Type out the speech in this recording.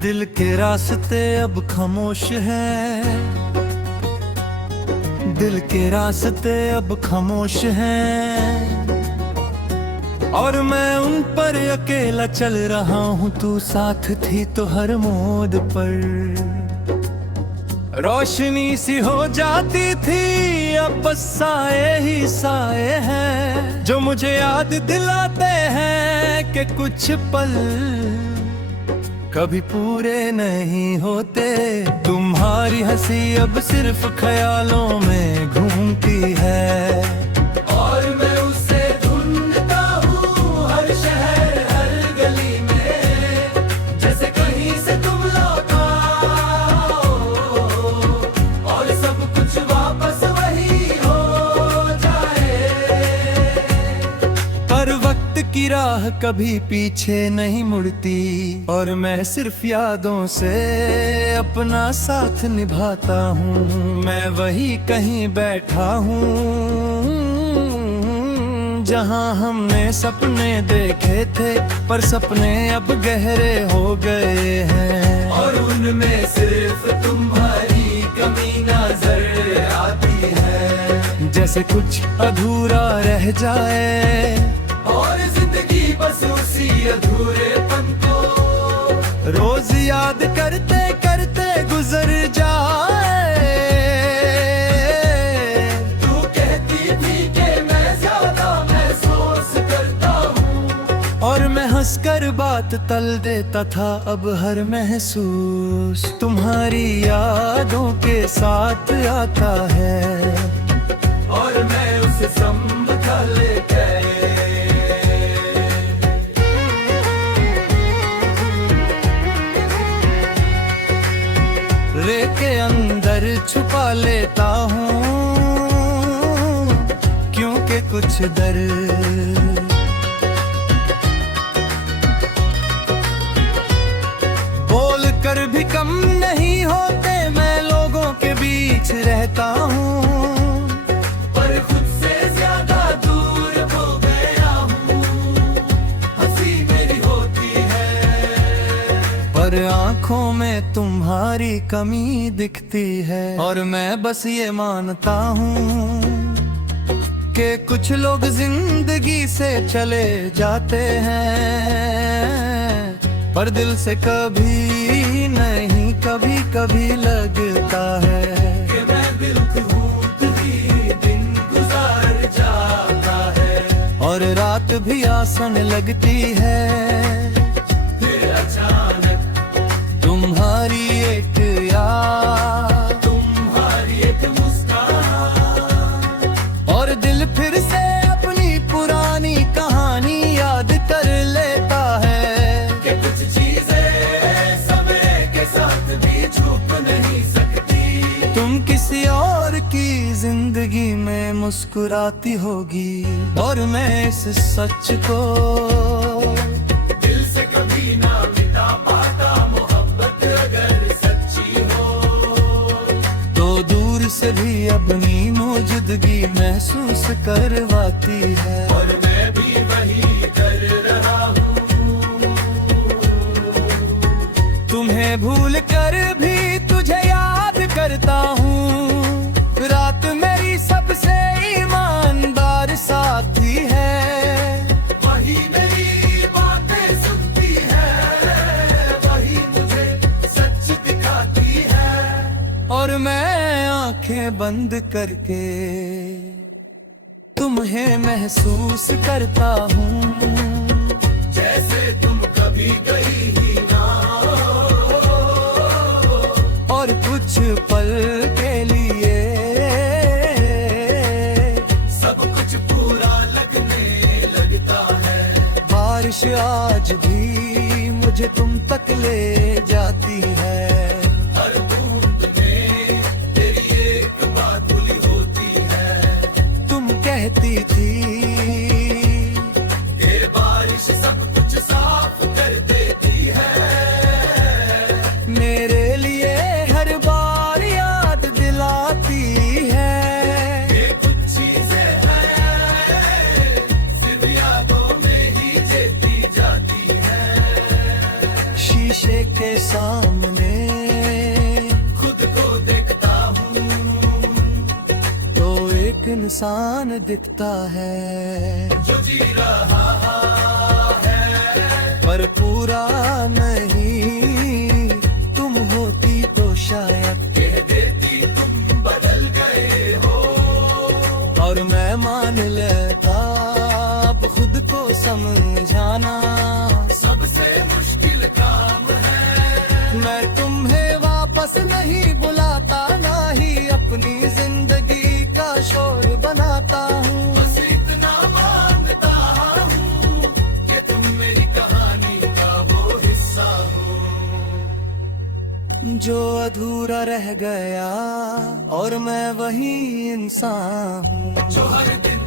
दिल के रास्ते अब खामोश हैं, दिल के रास्ते अब खामोश हैं, और मैं उन पर अकेला चल रहा हूँ। तू साथ थी तो हर मोड़ पर रोशनी सी हो जाती थी, अब बस साए ही साए हैं जो मुझे याद दिलाते हैं कि कुछ पल कभी पूरे नहीं होते। तुम्हारी हंसी अब सिर्फ ख्यालों में घूमती है, और मैं उसे ढूंढता हूँ हर शहर हर गली में, जैसे कहीं से तुम लौटा और सब कुछ वापस वही हो जाए। पर वक्त की राह कभी पीछे नहीं मुड़ती, और मैं सिर्फ यादों से अपना साथ निभाता हूँ। मैं वही कहीं बैठा हूँ जहाँ हमने सपने देखे थे, पर सपने अब गहरे हो गए हैं, और उनमें सिर्फ तुम्हारी कमी नजर आती है। जैसे कुछ अधूरा रह जाए, और जिंदगी बस उसी अधूरेपन को रोज याद करते करते गुजर जाए। तू कहती थी कि मैं ज्यादा महसूस करता हूँ, और मैं हंसकर बात तल देता था। अब हर महसूस तुम्हारी यादों के साथ आता है, और मैं उसे संभाल के के अंदर छुपा लेता हूँ, क्योंकि कुछ डर बोल कर भी कम नहीं होते। मैं लोगों के बीच रहता हूँ, पर खुद से ज्यादा दूर हो गया हूँ। हंसी मेरी होती है, पर आँखों में तुम्हारी कमी दिखती है, और मैं बस ये मानता हूँ कि कुछ लोग जिंदगी से चले जाते हैं, पर दिल से कभी नहीं, कभी कभी लगता है कि मैं बिल्कुल ही दिन गुजार जाता है, और रात भी आसान लगती है। फिर अचानक तुम्हारी एक याद, तुम्हारी एक मुस्कान, और दिल फिर से अपनी पुरानी कहानी याद कर लेता है कि कुछ चीजें समय के साथ भी छुप नहीं सकती। तुम किसी और की जिंदगी में मुस्कुराती होगी, और मैं इस सच को दिल से कभी ना मिटा पाता। से भी अपनी मौजूदगी महसूस करवाती है, और मैं भी वही कर रहा हूँ। तुम्हें भूल कर भी तुझे याद करता हूँ। रात मेरी सबसे ईमानदार साथी है, वही मेरी बातें सुनती है, वही मुझे सच दिखाती है, और मैं आंखें बंद करके तुम्हें महसूस करता हूँ, जैसे तुम कभी गई ही ना हो, और कुछ पल के लिए सब कुछ पूरा लगने लगता है। बारिश आज भी मुझे तुम तक ले जाती है, कहती थी ये बारिश सब कुछ साफ कर देती है। मेरे लिए हर बार याद दिलाती है, ये कुछ चीजें हैं सिर्फ यादों में ही जीती जाती है। शीशे के सामने खुद को देखता हूँ तो एक इंसान दिखता है जो जी रहा है पर पूरा नहीं। तुम होती तो शायद कह देती तुम बदल गए हो और मैं मान लेता। अब खुद को समझाना सबसे मुश्किल काम है। मैं तुम्हें वापस नहीं बुलाता, ना ही अपनी जिंदगी का शोर बनाता हूँ। बस इतना मानता हूँ कि तुम मेरी कहानी का वो हिस्सा हो जो अधूरा रह गया और मैं वही इंसान हूँ जो हर दिन